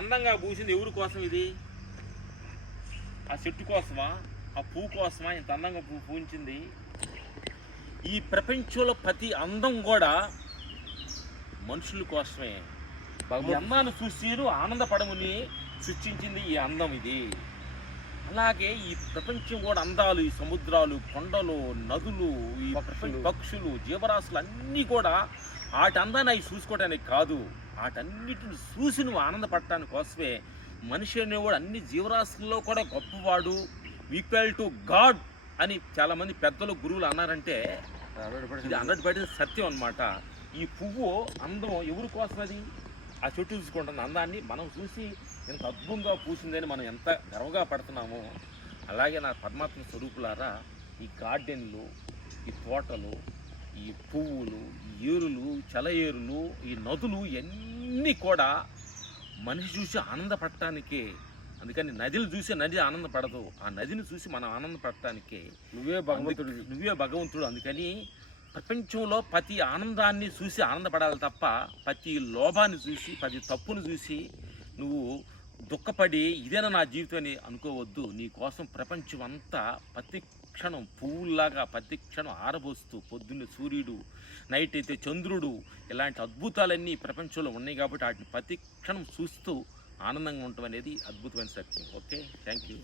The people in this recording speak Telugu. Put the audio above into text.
అందంగా పూసింది ఎవరి కోసం? ఇది ఆ చెట్టు కోసమా, ఆ పువ్వు కోసమా ఇంత అందంగా పూజించింది? ఈ ప్రపంచంలో ప్రతి అందం కూడా మనుషుల కోసమే. ఈ అందాన్ని చూసి ఆనందపడమని సృష్టించింది ఈ అందం ఇది. అలాగే ఈ ప్రపంచం కూడా అందాలు, ఈ సముద్రాలు, కొండలు, నదులు, ఈ పక్షులు, జీవరాశులు అన్నీ కూడా వాటి అందాన్ని అవి చూసుకోవడానికి కాదు, వాటన్నిటిని చూసి నువ్వు ఆనందపడటానికి కోసమే మనిషి అనేవాడు అన్ని జీవరాశుల్లో కూడా గొప్పవాడు, ఈక్వల్ టు గాడ్ అని చాలామంది పెద్దలు గురువులు అన్నారంటే ఇది 100% సత్యం అన్నమాట. ఈ పువ్వు అందం ఎవరి కోసం? అది ఆ చెట్టు చూసుకుంటున్న అందాన్ని మనం చూసి ఎంత అద్భుతంగా పూసిందని మనం ఎంత గర్వంగా పడుతున్నామో, అలాగే నా పరమాత్మ స్వరూపులారా ఈ గార్డెన్లు, ఈ తోటలు, ఈ పువ్వులు, ఈ ఏరులు, చలఏరులు, ఈ నదులు ఇవన్నీ కూడా మనిషి చూసి ఆనందపడటానికే. అందుకని నదిని చూసి నది ఆనందపడదు, ఆ నదిని చూసి మనం ఆనందపడటానికే నువ్వే భగవంతుడు. అందుకని ప్రపంచంలో ప్రతి ఆనందాన్ని చూసి ఆనందపడాలి తప్ప ప్రతి లోభాన్ని చూసి, ప్రతి తప్పును చూసి నువ్వు దుఃఖపడి ఇదేనా నా జీవితం అని అనుకోవద్దు. నీ కోసం ప్రపంచం అంతా ప్రతి క్షణం పువ్వుల్లాగా ప్రతి క్షణం ఆరబోస్తూ, పొద్దున్నే సూర్యుడు, నైట్ అయితే చంద్రుడు, ఇలాంటి అద్భుతాలన్నీ ప్రపంచంలో ఉన్నాయి కాబట్టి వాటిని ప్రతి క్షణం చూస్తూ ఆనందంగా ఉండటం అనేది అద్భుతమైన సత్యం. Okay, thank you.